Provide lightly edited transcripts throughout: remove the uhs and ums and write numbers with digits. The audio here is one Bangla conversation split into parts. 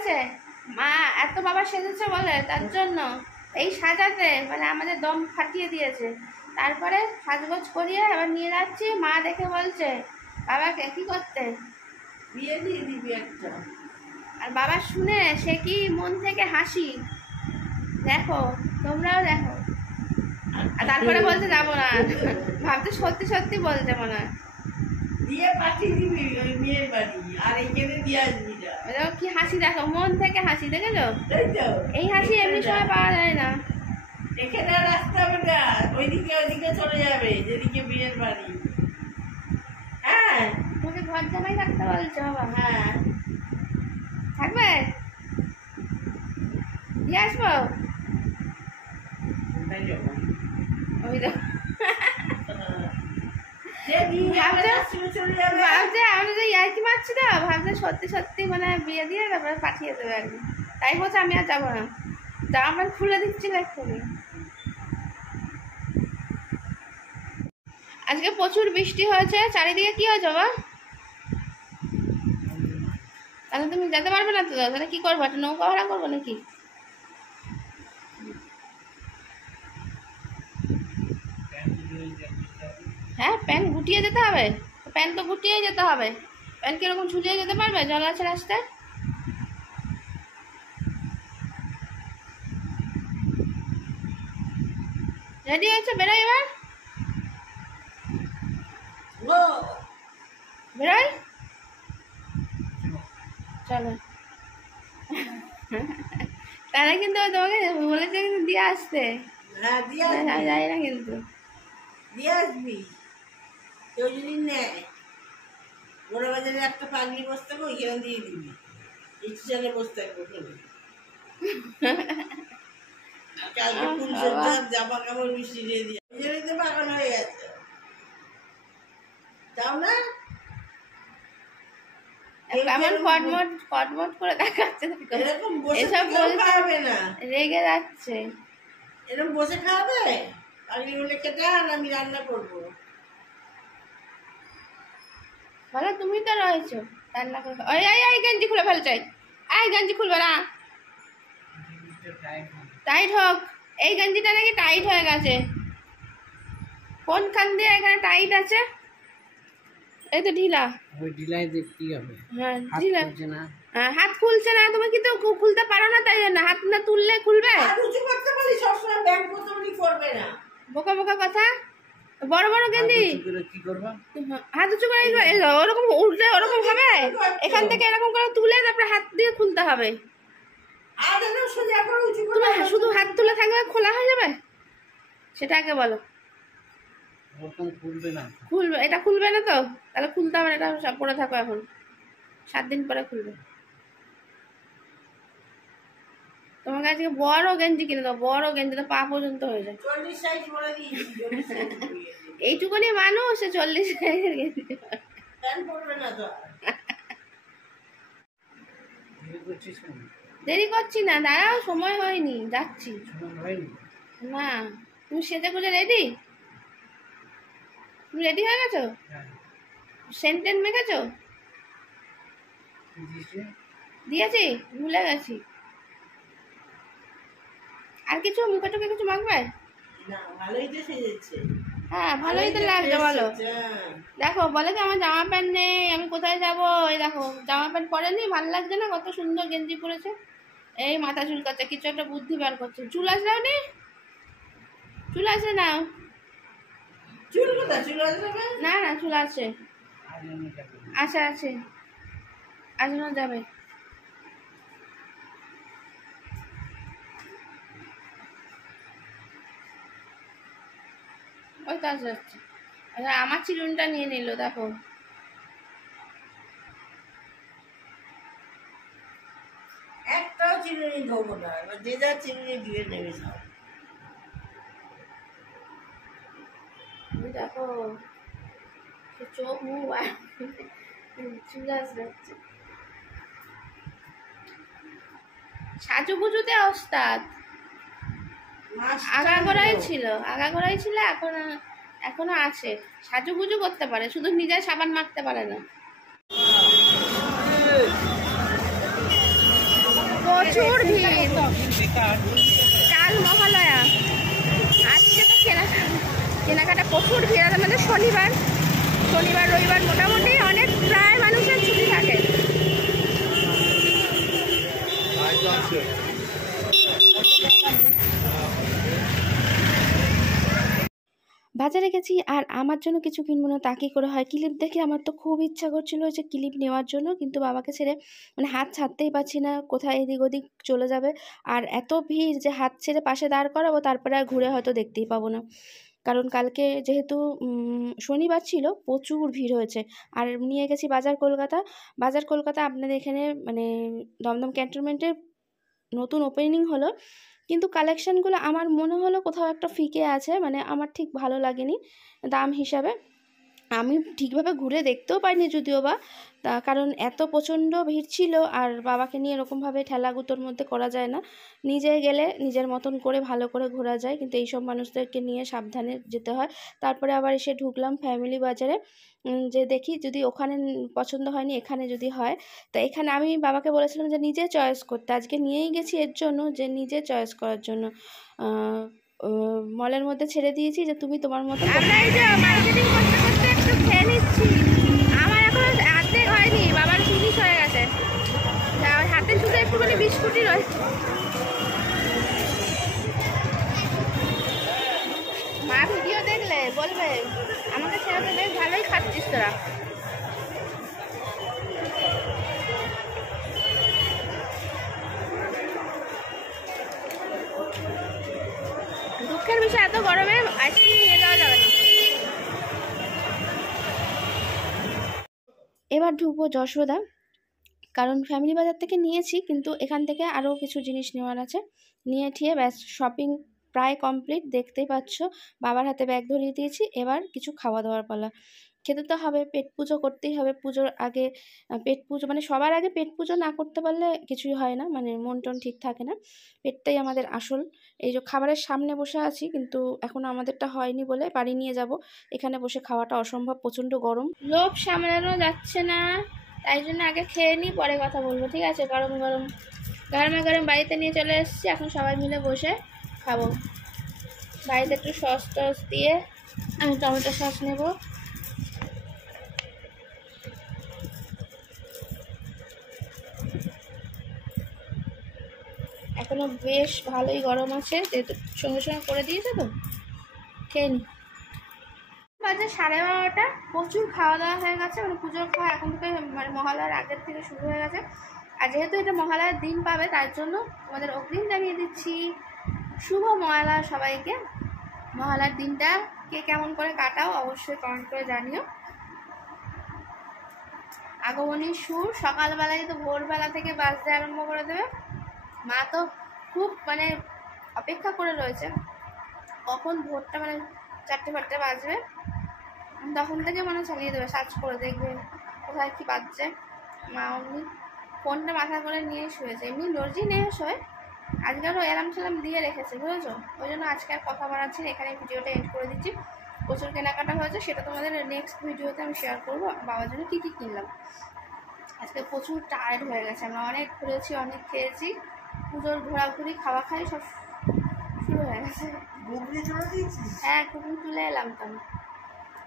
আছে মা এত বাবা সেজেছে বলে তার জন্য এই সাজাতে মানে আমাদের দম ফাটিয়ে দিয়েছে। তারপরে সাজগোজ করিয়ে আবার নিয়ে যাচ্ছি, মা দেখে বলছে বাবাকে কি করতে বিয়ে দিয়ে দিবি একটা। আর বাবা শুনে সে কি মন থেকে হাসি, দেখো তোমরাও দেখো। আর তারপরে বলতে যাবো না, ভাবতে সত্যি সত্যি বলতে মনে হয় দিয়ে পাঠিয়ে দিবি ওই মেয়ের বাড়ি, আর এখানে দিয়ে আসবি না। দেখো কি হাসি, দেখো মন থেকে হাসি, দেখেছো? তাই তো, এই হাসি এমনি সময় পাওয়া যায় না। এখানে আর আসতে হবে না, ওইদিকে চলে যাবে যেদিকে বিয়ের বাড়ি। হ্যাঁ তোমাকে ঘর জামাই থাকতে বলছো বাবা? হ্যাঁ থাকবে, দিয়ে আসবো। তাই যাবো। ওই দেখো চলে যাবে। ভাবছে আমি যে ইয়ার্কি মারছি তো, ভাবছে সত্যি সত্যি মানে বিয়ে দিয়ে তারপরে পাঠিয়ে দেবে আর কি। তাই বলছে আমি আর যাবো না, জামা প্যান্ট খুলে দিচ্ছিল এক্ষুনি। আজকে প্রচুর বৃষ্টি হয়েছে চারিদিকে, কি হয়েছে বাবা? তাহলে তুমি যেতে পারবে না তো, তাহলে কি করবো? একটা নৌকা ভাড়া করবো নাকি? হ্যাঁ প্যান্ট গুটিয়ে যেতে হবে, প্যান্ট তো গুটিয়ে যেতে হবে। প্যান্ট কিরকম ঝুলিয়ে যেতে পারবে? জল আছে রাস্তায়। রেডি হয়েছে, বেরোয় এবার, বেরোয়, চলো। তারা কিন্তু তোমাকে বলেছে কিন্তু দিয়ে আসতে, হ্যাঁ দিয়ে যাই না কিন্তু দিয়ে আসবি। কেউ যদি নেয় বড় বাজারে একটা পাগড়ি বসতে হবে, ওইখানে দিয়ে দিবি, স্টেশনে বসতে হবে। কালকে ফুল সজ্জা জামা কাপড় মিষ্টি দিয়ে দিয়ে পাগল হয়ে গেছে, যাও না? কেমন কটমট কটমট করে দেখাচ্ছে, এরকম বসে এসব খাওয়াবে না, রেগে যাচ্ছে। এরকম বসে খাওয়াবে? পাগড়ি বলে খেতে আর আমি রান্না করবো। বলো তুমি তো রয়েছো রান্না করে। ওই এই গেঞ্জি খুলে ফেলছে, এই গেঞ্জি খুলবে না, টাইট হোক। এই গেঞ্জিটা নাকি টাইট হয়ে গেছে, কোনখান দিয়ে এখানে টাইট আছে? এই তো ঢিলা, ওই ঢিলাই দেখতে হবে। হ্যাঁ ঢিলা, না হাত খুলছে না। তুমি কিন্তু খুলতে পারো না, তাই জন্য হাত না তুললে খুলবে। উঁচু করতে বলি, সবসময় ব্যাগ করতে বলি, করবে না। বোকা বোকা কথা, বড় বড় গেঞ্জি কি করবা? হাত উঁচু করে ওরকম উল্টে ওরকম হবে, এখান থেকে এরকম করে তুলে তারপরে হাত দিয়ে খুলতে হবে। আর সোজা করে উঁচু করে তুমি শুধু হাত তুলে থাকবে, খোলা হয়ে যাবে, সেটা আগে বলো। খুলবে না, খুলবে, এটা খুলবে না তো, তাহলে খুলতে হবে না, এটা সব পরে থাকো, এখন 7 দিন পরে খুলবে। তোমাকে আজকে বড় গেঞ্জি কিনে দাও, বড় গেঞ্জি তো পা পর্যন্ত হয়ে যায়। 40 সাইজ বলে দিয়েছি। এইটুকুনি মানুষ 40 সাইজের গেঞ্জি প্যান্ট পরবে না তো। দেরি করছি না, দাঁড়াও, সময় হয়নি, যাচ্ছি না। তুমি সেজে গুজে রেডি? তুমি রেডি হয়ে গেছো? সেন্ট টেন্ট মেখেছো? দিয়েছি, ভুলে গেছি। আর কিছু মুখে টুকে কিছু মাখবে? না, ভালোই তো সেজেছে। হ্যাঁ ভালোই তো লাগছে, বলো। দেখো বলে যে আমার জামা প্যান্ট নেই, আমি কোথায় যাবো? এই দেখো জামা প্যান্ট পরেনি, ভালো লাগছে না, কত সুন্দর গেঞ্জি পরেছে। এই মাথা চুলকাচ্ছে, কিছু একটা বুদ্ধি বার করছে। চুল আসলেও নি, চুল আসে না, চুল কোথায়? চুল আসবে না না, চুল আছে, আছে আছে, আজনো যাবে। ওই তো আসে যাচ্ছে। আচ্ছা আমার চিরুনটা নিয়ে নিল, দেখো। একটাও চিরুনি ধোবো না, এবার যে যা চিরুনি দিয়ে নেবে সব। দেখো চোখ মুখ চুল আসে যাচ্ছে। সাজুগুজুতে ওস্তাদ, আগাগোড়াই ছিল, আগাগোড়াই ছিল, এখনো আছে। সাজুগুজু করতে পারে, শুধু নিজের সাবান মাখতে পারে না। প্রচুর ভিড়, কাল মহালয়া, আজকে তো কেনাকাটা প্রচুর ভিড়। আর আমাদের শনিবার রবিবার মোটামুটি অনেক প্রায় মানুষের ছুটি থাকে। বাজারে গেছি আর আমার জন্য কিছু কিনবো না তা কি করে হয়। ক্লিপ দেখে আমার তো খুব ইচ্ছা করছিল যে ক্লিপ নেওয়ার জন্য, কিন্তু বাবাকে ছেড়ে মানে হাত ছাড়তেই পারছি না, কোথায় এদিক ওদিক চলে যাবে। আর এত ভিড় যে হাত ছেড়ে পাশে দাঁড় করাবো, তারপরে আর ঘুরে হয়তো দেখতেই পাবো না। কারণ কালকে যেহেতু শনিবার ছিল, প্রচুর ভিড় হয়েছে। আর নিয়ে গেছি বাজার কলকাতা আপনাদের এখানে মানে দমদম ক্যান্টনমেন্টের নতুন ওপেনিং হলো, কিন্তু কালেকশানগুলো আমার মনে হলো কোথাও একটা ফিকে আছে, মানে আমার ঠিক ভালো লাগেনি দাম হিসাবে। আমি ঠিকভাবে ঘুরে দেখতেও পাইনি যদিও বা, কারণ এত প্রচণ্ড ভিড় ছিল। আর বাবাকে নিয়ে এরকমভাবে ঠেলাগুতোর মধ্যে করা যায় না, নিজে গেলে নিজের মতন করে ভালো করে ঘোরা যায়, কিন্তু এইসব মানুষদেরকে নিয়ে সাবধানে যেতে হয়। তারপরে আবার এসে ঢুকলাম ফ্যামিলি বাজারে, যে দেখি যদি ওখানে পছন্দ হয়নি এখানে যদি হয়। তা এখানে আমি বাবাকে বলেছিলাম যে নিজে চয়েস করতে, আজকে নিয়েই গেছি এর জন্য যে নিজে চয়েস করার জন্য। মলের মধ্যে ছেড়ে দিয়েছি যে তুমি তোমার মতো। মার্কেটিং করতে করতে একটু খেয়ে নিচ্ছি, আমার এখন হাতে হয়নি, বাবার ফিনিশ হয়ে গেছে। হাতে শুধু একটুখানি বিস্কুটই রয়েছে। মা ভিডিও দেখলে বলবে আমাকে ছেড়ে তো বেশ ভালোই খাচ্ছিস তোরা। দুঃখের বিষয় এত গরমে আইসক্রিম নিয়ে যাওয়া যাবে না। এবার ঢুকবো যশোদা, কারণ ফ্যামিলি বাজার থেকে নিয়েছি, কিন্তু এখান থেকে আরও কিছু জিনিস নেওয়ার আছে। নিয়ে ঠিয়ে ব্যাস শপিং প্রায় কমপ্লিট, দেখতেই পাচ্ছ। বাবার হাতে ব্যাগ ধরিয়ে দিয়েছি, এবার কিছু খাওয়া দাওয়ার পালা। খেতে তো হবে, পেট পুজো করতেই হবে। পুজোর আগে পেট পুজো মানে সবার আগে পেট পুজো না করতে পারলে কিছুই হয় না, মানে মন টন ঠিক থাকে না। পেটটাই আমাদের আসল। এই যে খাবারের সামনে বসে আছি, কিন্তু এখনও আমাদেরটা হয়নি বলে বাড়ি নিয়ে যাব। এখানে বসে খাওয়াটা অসম্ভব, প্রচণ্ড গরম, লোভ সামলানো যাচ্ছে না। তাই জন্য আগে খেয়ে নিই, পরে কথা বলবো, ঠিক আছে? গরমে গরম বাড়িতে নিয়ে চলে এসেছি, এখন সবাই মিলে বসে খাবো। বাড়িতে একটু সস টস দিয়ে আমি টমেটো সস নেব। এখনো বেশ ভালোই গরম আছে, যেহেতু সঙ্গে সঙ্গে করে দিয়েছে তো খেয়ে নি। বাজে 12:30, প্রচুর খাওয়া দাওয়া হয়ে গেছে, মানে পুজোর খাওয়া এখন থেকে মানে মহালয়ার আগের থেকে শুরু হয়ে গেছে। আর যেহেতু এটা মহালয়ার দিন পাবে, তার জন্য তোমাদের অগ্রিম জানিয়ে দিচ্ছি শুভ মহালয়া সবাইকে। মহালয়ার দিনটা কে কেমন করে কাটাও অবশ্যই কমেন্ট করে জানিও। আগমনীর সুর সকালবেলায় তো ভোরবেলা থেকে বাজতে আরম্ভ করে দেবে। মা তো খুব মানে অপেক্ষা করে রয়েছে কখন ভোরটা মানে 4টে বাজবে, তখন থেকে মনে চালিয়ে দেবে, সার্চ করে দেখবে কোথায় কী বাজছে। মা অমনি ফোনটা মাথা করে নিয়ে শুয়েছে, এমনি দর্জি নিয়ে শোয়, আজকে আরও অ্যালার্ম ঠ্যালার্ম দিয়ে রেখেছে, বুঝেছো? ওই জন্য আজকে আর কথা বাড়াচ্ছি না, এখানে ভিডিওটা এন্ড করে দিচ্ছি। প্রচুর কেনাকাটা হয়েছে, সেটা তোমাদের নেক্সট ভিডিওতে আমি শেয়ার করবো, বাবার জন্য কী কী কিনলাম। আজকে প্রচুর টায়ার্ড হয়ে গেছে, আমরা অনেক ঘুরেছি, অনেক খেয়েছি, পুজোর ঘোরাঘুরি খাওয়া খাই সব শুরু হয়ে গেছে। হ্যাঁ, ঘুগনি তুলে এলাম তো।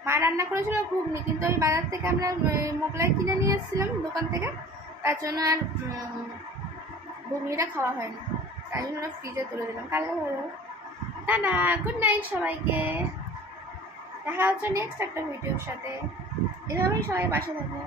মা রান্না করেছিল ঘুগনি, কিন্তু ওই বাজার থেকে আমরা মোগলাই কিনে নিয়ে এসেছিলাম দোকান থেকে, তার জন্য আর ঘুগনিটা খাওয়া হয়নি, তাই জন্য ওরা ফ্রিজে তুলে দিলাম, কালকে হয়ে যাবে। টাটা, গুড নাইট সবাইকে, দেখা হচ্ছে নেক্সট একটা ভিডিওর সাথে। এভাবেই সবাই পাশে থাকবে।